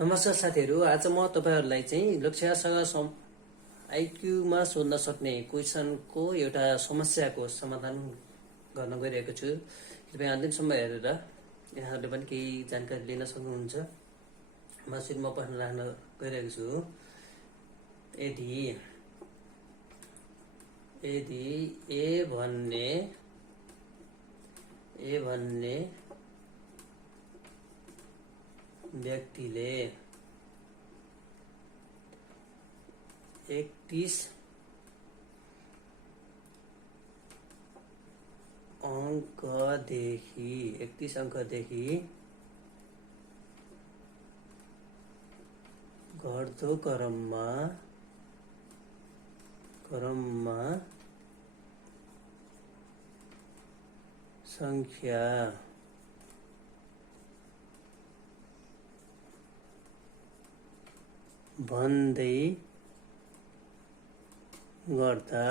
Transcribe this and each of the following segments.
नमस्कार साथीहरू, आज म तपाईहरुलाई चाहिँ लक्ष्यसँग आइक्यूमा सोध्न सक्ने क्वेसनको एउटा समस्याको समाधान गर्न गइरहेको छु। कृपया अन्तिमसम्म हेरेर यहाँहरूले पनि केही जानकारी लिन सक्नुहुन्छ। म प्रश्न राख्न गइरहेको छु। यदि ए भन्ने व्यक्तिले 31 अङ्कदेखि घट्दो क्रममा संख्या भन्दै गर्दा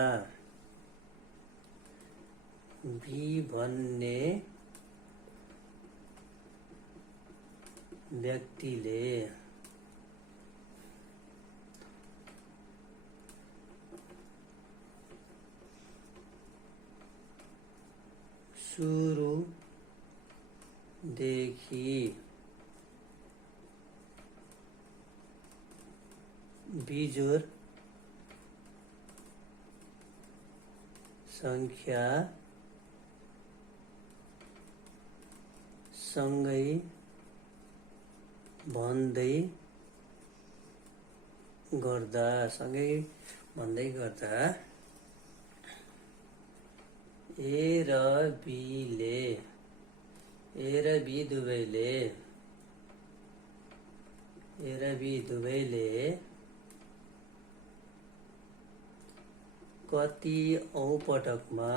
बी भन्ने व्यक्तिले सुरुदेखि बिजोड संख्या सँगै भन्दै गर्दा ए र बी दुवैले कति औं पटकमा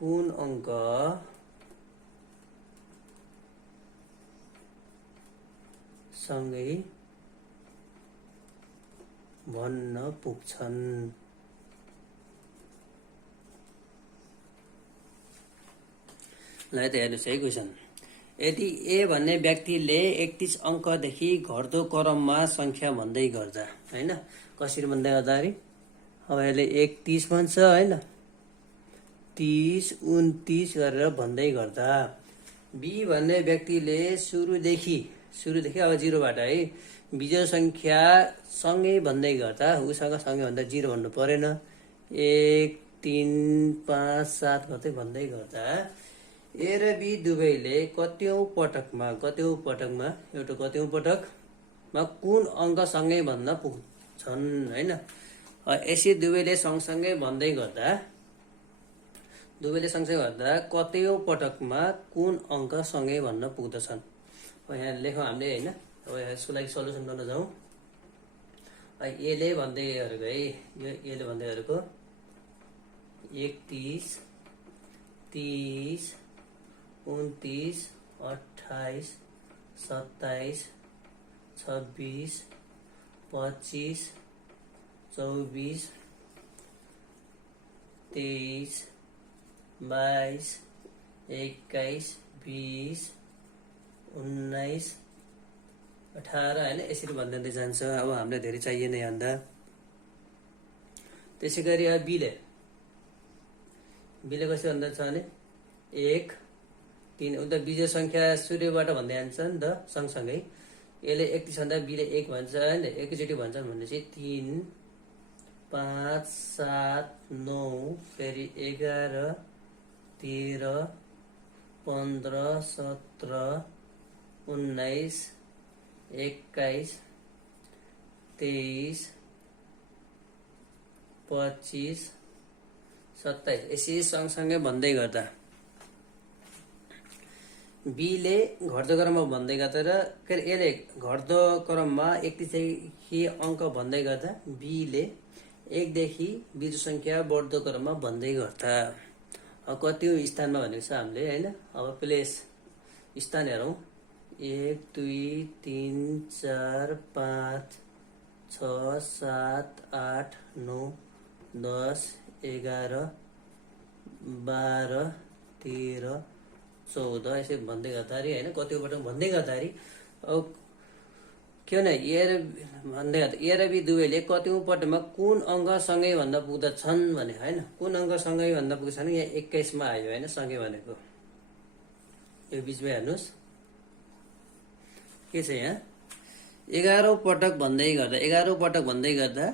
कुन अंक सँगै भन्न पुग्छन्। ल त हेर्नुस् है क्वेसन। यदि ए भन्ने व्यक्तिले 31 अङ्कदेखि घट्दो क्रममा संख्या भन्दै गर्दा, हैन कसरी भन्दै गर्दाखेरि अब यसले 31 भन्छ, हैन 30 29 गरेर भन्दै गर्दा बी भन्ने व्यक्तिले सुरुदेखि अब 0 बाट है बिजोड संख्या सँगै भन्दै गर्दा उसँग सँगै भन्दा 0 भन्नु परेन, 1 3 5 7 गर्दै भन्दै गर्दा ए र बी दुवैले कत्यौं पटकमा कुन अंक सँगै भन्न पुग्छन्, हैन यसरी दुवैले सँगसँगै भन्दै गर्दा कत्यौं पटकमा कुन अंक सँगै भन्न पुग्दछन्। यहाँ लेखौँ हामीले, हैन अब यसको लागि सल्युसन गर्न जाउँ। एले भन्दै गरेको है, यो एले भन्दै गरेको 31 30 29 28 27 26 25 24 23 22 21 20 19 18 हैन यसरी भन्दै जान्छ। अब हामीलाई धेरै चाहिएन यहाँदा। त्यसै गरी अब बीले कसरी भन्दैछ भने 1 3 उता बिजोड संख्या सूर्यबाट भन्दै जान्छ नि त सँगसँगै। यसले 31 भन्दा बीले 1 भन्छ, हैन एकैचोटि भन्छन् भनेपछि 3 5 7 9 फेरि 11 13 15 17 19 21 23 25 27 यसरी सँगसँगै भन्दै गर्दा बीले घट्दो क्रममा भन्दै गर्दा र यसले घट्दो क्रममा 31 देखि अंक भन्दै गर्दा बीले 1 देखि बिजोड संख्या बढ्दो क्रममा भन्दै गर्दा कति स्थानमा भनेको छ हामीले, हैन अब प्लेस स्थान हेरौँ। 1 2 3 4 5 6 7 8 9 10 11 12, 13, 14 यसरी भन्दै गर्दाखेरि होइन कतिको पटक भन्दै गर्दाखेरि अब के भने ए र भन्दै गर्दा ए र बी दुवैले कतिौँ पटकमा कुन अङ्क सँगै भन्दा पुग्दछन् भने होइन कुन अङ्क सँगै भन्दा पुग्छन् यहाँ 21 मा आयो होइन सँगै भनेको यो बिचमा हेर्नुहोस् के छ यहाँ 11औं पटक भन्दै गर्दा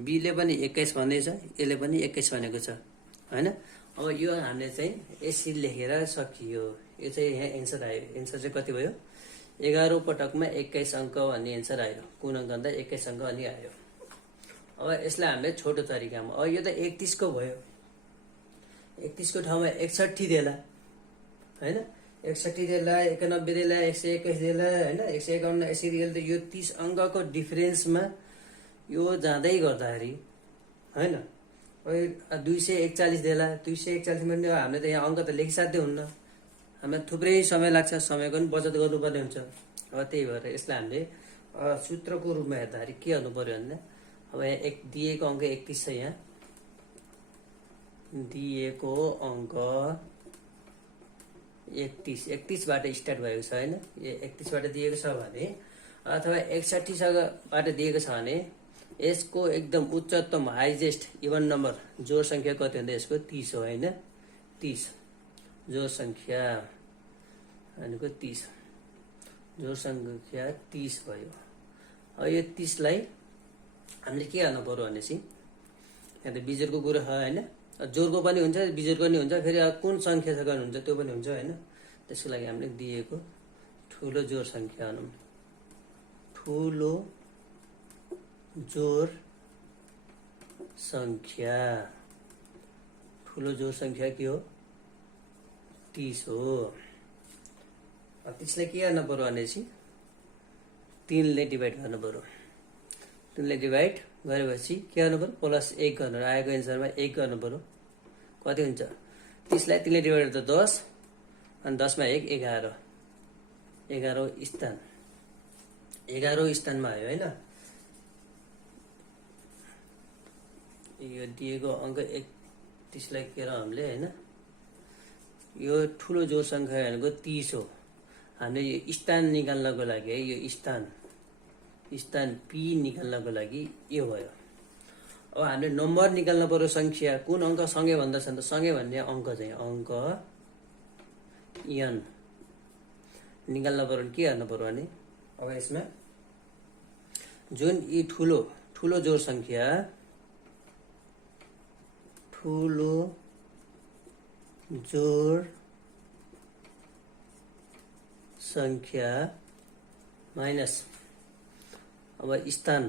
बीले पनि 21 भन्दैछ यसले पनि 21 भनेको छ होइन अब यो हामीले चाहिँ यसरी लेखेर सकियो यो चाहिँ यहाँ एन्सर आयो एन्सर चाहिँ कति भयो 11औं पटकमा 21 अङ्क भन्ने एन्सर आयो कुन अङ्क भन्दा 21 अङ्क अनि आयो अब यसलाई हामीले छोटो तरिकामा अब यो त 31 को भयो 31 को ठाउँमा 61 देला होइन 61 देला 91 देला 121 देला होइन 151 यसरी देला यो 30 अङ्कको डिफरेन्समा यो जाँदै गर्दाखेरि होइन 241 देला 241 मा हामीले त यहाँ अङ्क त लेखिसाध्य हुन्न हामीलाई थुप्रै समय लाग्छ समयको पनि बचत गर्नुपर्ने हुन्छ अब त्यही भएर यसलाई हामीले सूत्रको रूपमा हेर्दाखेरि के गर्नु पर्यो भन्दा अब यहाँ एक दिएको अङ्क 31 छ यहाँ दिएको अङ्क 31 बाट स्टार्ट भएको छ होइन यो 31 बाट दिएको छ भने अथवा 61 बाट दिएको छ भने यसको एकदम उच्चतम हाइजेस्ट इभन नम्बर जोड संख्या कति हुन्छ यसको 30 हो होइन 30 जोड संख्या भनेको 30 जोड संख्या 30 भयो अब यो 30 लाई हामीले के गर्नु पर्यो भनेपछि यहाँ त बिजोडको कुरा छ होइन जोडको पनि हुन्छ बिजोडको पनि हुन्छ फेरि कुन संख्या छ गर्नुहुन्छ त्यो पनि हुन्छ होइन त्यसको लागि हामीले दिएको ठुलो जोड संख्या भनौँ ठुलो जोड संख्या के हो 30 हो 30 लाई के गर्नु पर्यो भनेपछि 3 ले डिभाइड गर्नु पर्यो 3 ले डिभाइड गरेपछि के गर्नु पर्यो प्लस 1 गर्नु आएको एन्सरमा 1 गर्नु पर्यो कति हुन्छ 30 लाई 3 ले डिभाइड गर्दा 10 अनि 10 मा 1 11 11औं स्थानमा आयो हैन यो दिएको अङ्क 31 लाई के र हामीले हैन यो ठुलो जोड संख्या भनेको 30 हो हामीले यो स्थान निकाल्नको लागि है यो स्थान पी निकाल्नको लागि यो भयो अब हामीले नम्बर निकाल्न पर्यो संख्या कुन अङ्क सँगै भन्दछन् त सँगै भन्ने अङ्क चाहिँ अङ्क n निकाल्न पर्यो के गर्न पर्यो भने अब यसमा जुन यी ठुलो जोड संख्या ठुलो जोड संख्या माइनस अब स्थान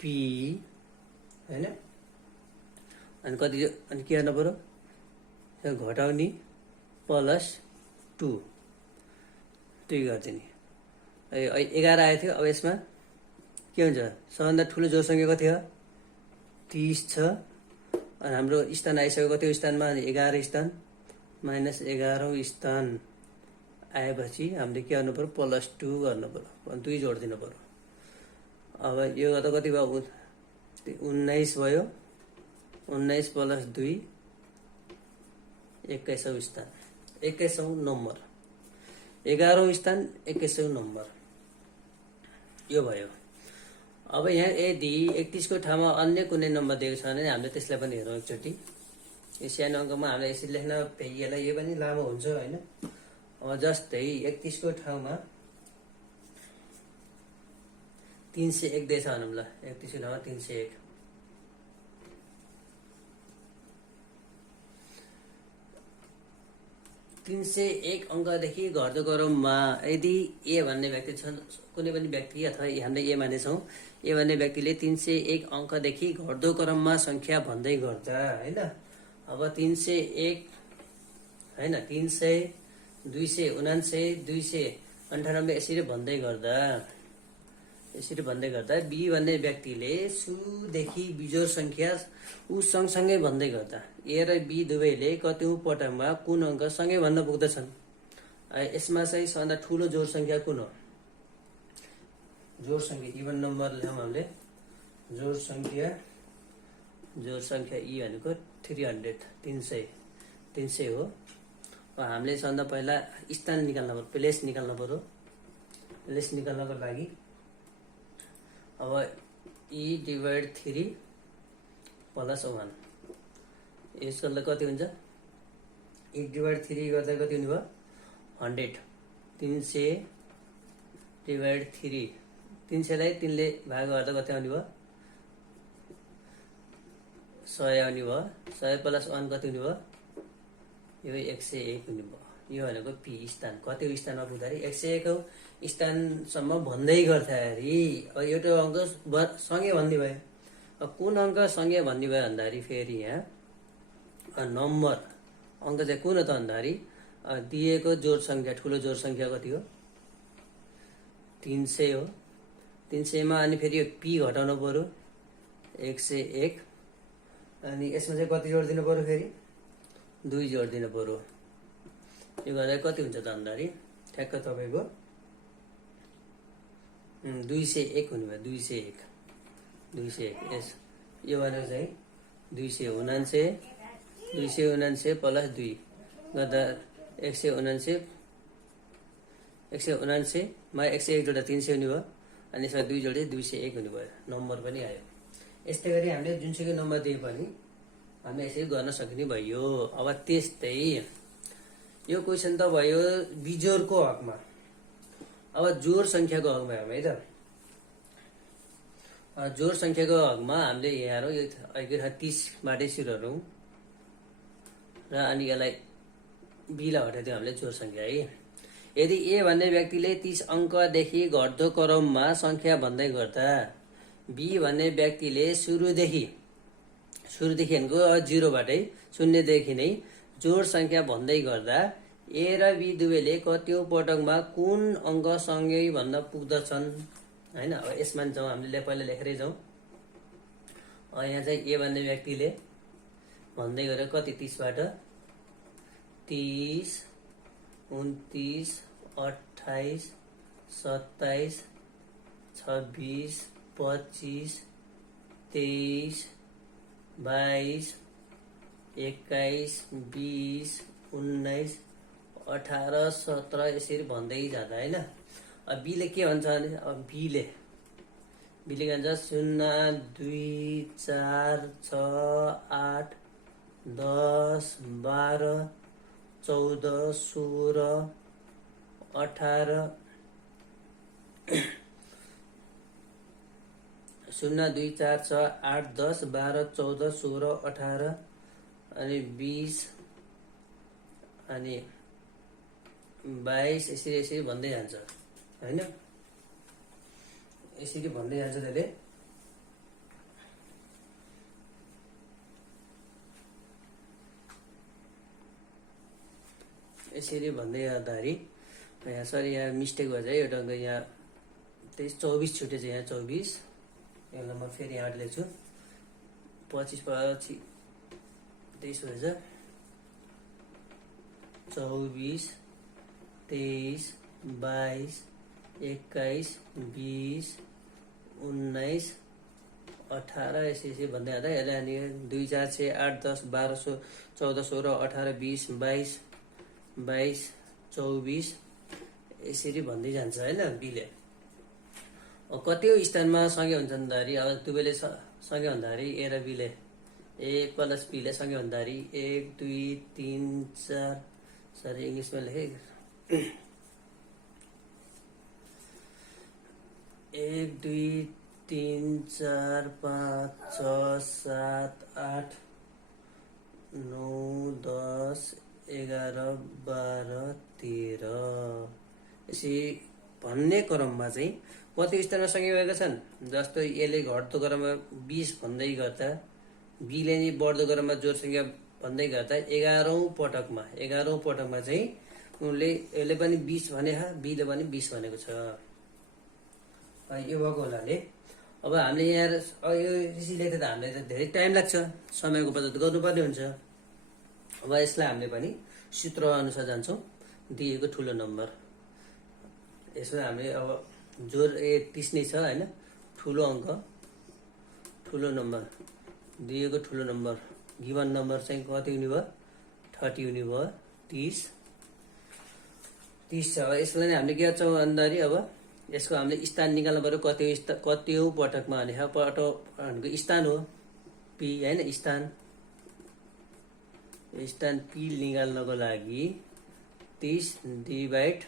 पी हैन अनि कति अनि के गर्न पर्यो घटाउने प्लस 2 त्यही गरिदिने 11 आएको थियो अब यसमा के हुन्छ सबभन्दा ठुलो जोड संख्या कति हो 30 छ अनि हाम्रो स्थान आइसक्यो कति स्थानमा 11 स्थान माइनस 11औं स्थान आएपछि हामीले के गर्नु पर्यो प्लस 2 गर्नु पर्यो अनि 2 जोड्दिनु पर्यो अब यो त कति भयो 19 भयो 19 प्लस 2 21औं स्थान 21औं नम्बर 11औं स्थान 21औं नम्बर यो भयो अब यहाँ यदि 31 को ठाउँमा अन्य कुनै नम्बर दिएको छ भने हामीले त्यसलाई पनि हेरौँ एकचोटि यो सानो अङ्कमा हामीले यसरी लेख्न भ्याइएला यो पनि लामो हुन्छ हैन अब जस्तै 31 को ठाउँमा 301 दिएछ भनौँ ल 31 को ठाउँमा 301 301 अङ्कदेखि घट्दो क्रममा यदि ए भन्ने व्यक्ति छन् कुनै पनि व्यक्ति अथवा हामीले ए मानेछौँ ए भन्ने व्यक्तिले 301 अङ्कदेखि घट्दो क्रममा संख्या भन्दै गर्दा हैन अब 301 हैन 300 299 298 यसरी भन्दै गर्दा बी भन्ने व्यक्तिले सुरुदेखि बिजोड संख्या ऊ सँगसँगै भन्दै गर्दा ए र बी दुवैले कतिौं पटकमा कुन अङ्क सँगै भन्न पुग्दछन् यसमा चाहिँ सबभन्दा ठुलो जोड संख्या कुन हो जोड संख्या इभन नम्बर ल्याउँ हामीले जोड संख्या जोड सङ्ख्या ई भनेको 300 300 हो। हामीले सबभन्दा पहिला स्थान निकाल्नु पर्यो, प्लेस निकाल्नु पर्यो। प्लेस निकाल्नको लागि अब e/3 + 1 यसको कति हुन्छ? 1/3 गर्दा कति हुने भयो? 100। 300/3 300 लाई 3 ले भाग गर्दा कति आउने भयो? 100 आउने भयो। 100 + 1 कति हुने भयो? यो 101 हुने भयो। यो भनेको पी स्थान। कति स्थानमा पुग्दाखेरि 101 स्थानसम्म भन्दै गर्दाखेरि एउटा अङ्क सँगै भन्ने भयो। कुन अङ्क सँगै भन्ने भयो भन्दाखेरि फेरि यहाँ नम्बर अङ्क चाहिँ कुन हो त भन्दाखेरि दिएको जोड सङ्ख्या, ठुलो जोड सङ्ख्या कति हो? 300 हो। 300 मा अनि फेरि यो पी घटाउनु पर्यो 101। अनि यसमा चाहिँ कति जोड दिनु पर्यो? फेरि 2 जोड दिनु पर्यो। यो गर्दा कति हुन्छ त भन्दाखेरि ठ्याक्क तपाईँको 201 हुने भयो। 201 यस यो भनेको चाहिँ 279 + 2 गर्दा 179 मा 101 जोड्दा 300 हुने भयो। अनि यसमा 2 जोडे 201 हुने भयो। नम्बर पनि आयो। यस्तै गरी हामीले जुनसुकै नम्बर दिए पनि हामीले यसरी गर्न सक्ने भयो। अब त्यस्तै यो क्वेसन त भयो बिजोडको हकमा। अब जोड सङ्ख्याको हकमा हेरौँ है त। जोड सङ्ख्याको हकमा हामीले यहाँ हेरौँ, यो 30 बाटै सुरु गरौँ र अनि यसलाई बीलाई हटाइदिउँ हामीले जोड सङ्ख्या है। यदि ए भन्ने व्यक्तिले 30 अङ्कदेखि घट्दो क्रममा सङ्ख्या भन्दै गर्दा बी भन्ने व्यक्तिले सुरुदेखि भनेको 0 बाटै 0 देखि नै जोड सङ्ख्या भन्दै गर्दा ए र बी दुवैले कतिौं पटकमा कुन अङ्क सँगै भन्दा पुग्दछन् हैन। अब यसमा जाउँ, हामीले पहिला लेखेरै जाउँ। यहाँ चाहिँ ए भन्ने व्यक्तिले भन्दै गरे कति 30 बाट 30 29 28 27 26 25 23 22 21 20 19 18 17 यसरी भन्दै जाँदा हैन। अब बीले के भन्छ भने अब बीले के भन्छ 0 2 4 6 8 10 12 14 16 18 0 2 4 6 8 10 12 14 16 18 अनि 20 अनि 22 यसरी भन्दै जान्छ हैन। यसरी भन्दै जान्छ त्यसले। यसरी भन्दै जाँदाखेरि यहाँ सरी यहाँ मिस्टेक भएछ है। एउटा अङ्क यहाँ 24 छुटेछ। यहाँ 24 यसलाई म फेरि यहाँ लेख्छु। 25 पछि 23 भएछ। 24 23 22 21 20 19 18 यसरी भन्दै जाँदा यसलाई अनि 2 4 6 8 10 12 14 16 18 20 22 22 24 यसरी भन्दै जान्छ हैन बीले। कतिौं स्थानमा सँगै हुन्छन् भन्दाखेरि अब दुवैले सँगै भन्दाखेरि ए र बीले ए प्लस बीले सँगै भन्दाखेरि 1 2 3 4 सरी इङ्ग्लिसमा लेखे 1 2 3 4 5 6 7 8 9 10 11 12 13 यसरी भन्ने क्रममा चाहिँ कति स्थानमा सँगै भएका छन्। जस्तो यसले घट्दो क्रममा 20 भन्दै गर्दा बीले नि बढ्दो क्रममा जोड सङ्ख्या भन्दै गर्दा 11औं पटकमा चाहिँ उनले यसले पनि 20 भने बीले पनि 20 भनेको छ। यो भएको हुनाले अब हामीले यहाँ यो यसरी लेख्दा त हामीलाई त धेरै टाइम लाग्छ, समयको बचत गर्नुपर्ने हुन्छ। अब यसलाई हामीले पनि सूत्र अनुसार जान्छौँ। दिएको ठुलो नम्बर यसमा हामीले अब जोड 30 नै छ हैन। ठुलो अङ्क ठुलो नम्बर दिएको ठुलो नम्बर गिभन नम्बर चाहिँ कति हुने भयो 30 हुने भयो 30 छ। अब यसलाई हामीले के गर्छौँ भन्दाखेरि अब यसको हामीले स्थान निकाल्नु पर्यो कतिौं पटकमा भने पटकको स्थान हो पी हैन स्थान पी निकाल्नको लागि 30/3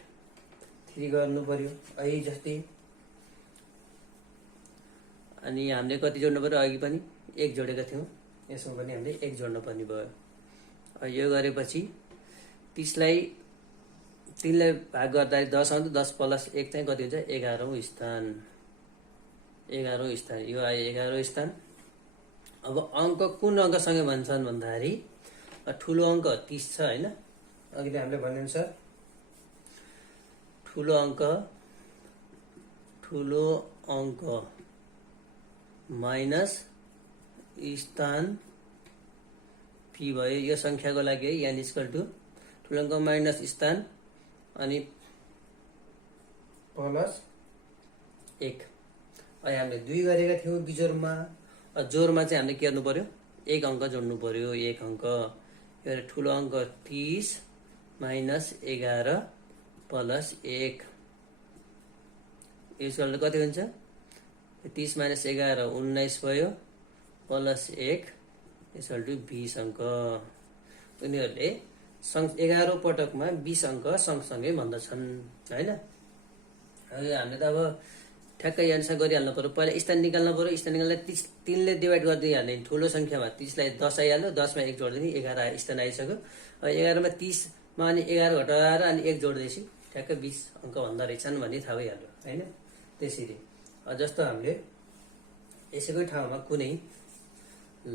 गर्नु पर्यो अहिले जस्तै। अनि हामीले कति जोड्नु पर्यो अघि पनि 1 जोडेका थियौँ यसमा पनि हामीले 1 जोड्नु पर्ने भयो। यो गरेपछि 30 लाई 3 लाई भाग गर्दा 10 आउँछ 10 + 1 चाहिँ कति हुन्छ 11औं स्थान यो आयो 11औं स्थान। अब अङ्क कुन अङ्कसँग भन्छन् भन्दाखेरि ठुलो अङ्क 30 छ हैन अघि हामीले भने अनुसार ठुलो अङ्क माइनस स्थान पी भयो यो संख्याको लागि है n = ठुलो अङ्क माइनस स्थान अनि प्लस 1। अहिले हामीले 2 गरेका थियौँ बिजोरमा जोरमा चाहिँ हामीले के गर्नु पर्यो 1 अङ्क जोड्नु पर्यो 1 अङ्क यो ठुलो अङ्क 30 - 11 + 1 यसको कति हुन्छ 30 - 11 19 भयो प्लस 1 = 20 अङ्क। उनीहरूले 11औं पटकमा 20 अङ्क सँगसँगै भन्दछन् हैन। हामीले त अब ठ्याक्कै अनुसार गरिहाल्नु पर्यो पहिला स्थान निकाल्नु पर्यो स्थान निकाल्दा 3 ले डिभाइड गरिदिइहाल्ने ठुलो संख्यामा 30 लाई 10 आइहाल्यो 10 मा 1 जोड्दिने 11 स्थान आइसक्यो। 11 मा 30 मा अनि 11 घटाएर अनि 1 जोड्दैछु ठ्याक्कै 20 अङ्क भन्दा रहेछन् भन्ने थाहा भइहाल्यो हैन। त्यसरी जस्तो हामीले यसैको ठाउँमा कुनै ल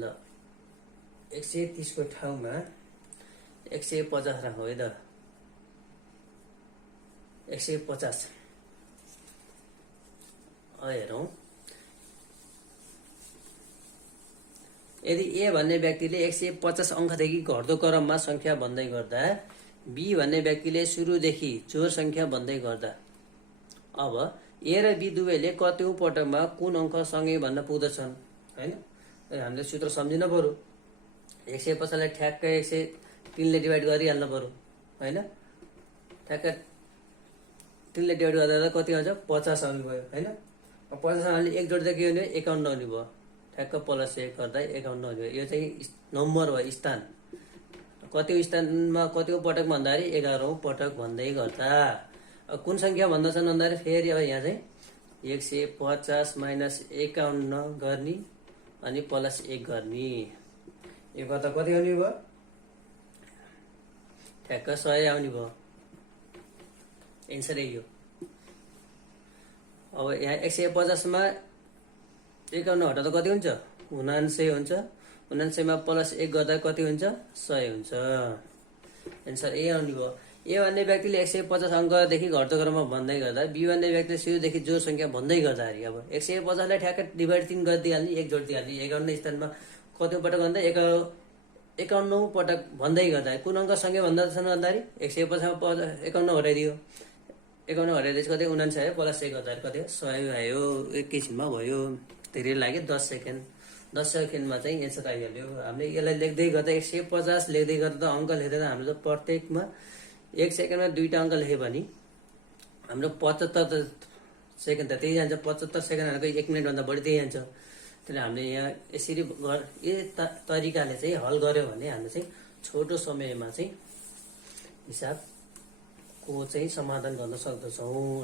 130 को ठाउँमा 150 राखौँ है त 150 हेरौँ यदि ए भन्ने व्यक्तिले 150 अङ्कदेखि घट्दो क्रममा संख्या भन्दै गर्दा बी भन्ने व्यक्तिले सुरुदेखि जोड संख्या भन्दै गर्दा अब ए र बी दुवैले कतिौं पटकमा कुन अङ्क सँगै भन्न पुग्दछन् हैन। हामीले सूत्र सम्झिन पर्यो 150 लाई ठ्याक्कै 103 ले डिभाइड गरिहाल्नु पर्यो हैन। ठ्याक्कै 3 ले डिभाइड गर्दा कति आउँछ 50 आउने भयो हैन। 50 मा 1 जोड्दा के हुने 51 आउने भयो ठ्याक्क प्लस 1 गर्दा 51 आउने भयो। यो चाहिँ नम्बर भयो स्थान कतिौं स्थानमा कतिौं पटक भन्दाखेरि 11औं पटक भन्दै गर्दा कुन संख्या भन्दछन् भन्दाखेरि फेरि अब यहाँ चाहिँ 150 - 51 गर्ने अनि प्लस 1 गर्ने यो गर्दा कति आउने भयो ठ्याक्क 100 आउने भयो एन्सर यही हो। अब यहाँ 150 मा 51 हटाउँदा कति हुन्छ 79 हुन्छ 79 मा प्लस 1 गर्दा कति हुन्छ 100 हुन्छ एन्सर ए आउने भयो। ए भन्ने व्यक्तिले 150 अङ्कदेखि घट्दो क्रममा भन्दै गर्दा बी भन्ने व्यक्तिले सुरुदेखि जोड संख्या भन्दै गर्दाखेरि अब 150 लाई ठ्याक्कै डिभाइड 3 गरिदिइहाल्ने 1 जोडिदिइहाल्ने 51 स्थानमा कति पटक भन्दा 51औं पटक भन्दै गर्दा कुन अङ्क सँगै भन्दछन् भन्दाखेरि 150 मा 51 हटाइदियो 51 हटाइदिएपछि कति 79 आयो प्लस 1 गर्दा कति 100 आयो एकैछिनमा भयो। धेरै लाग्यो 10 सेकेन्डमा चाहिँ एन्सर आइहाल्यो। हामीले यसलाई लेख्दै गर्दा 150 लेख्दै गर्दा अङ्क लेख्दा हाम्रो प्रत्येकमा 1 सेकेन्डमा 2टा अङ्क लेख्यो भने हाम्रो 75 सेकेन्ड त त्यही जान्छ 75 सेकेन्ड भनेको 1 मिनट भन्दा बढी त्यही जान्छ। त्यसले हामीले यहाँ यसरी तरिकाले चाहिँ हल गर्यो भने हामीले चाहिँ छोटो समयमा चाहिँ हिसाबको चाहिँ समाधान गर्न सक्दछौँ।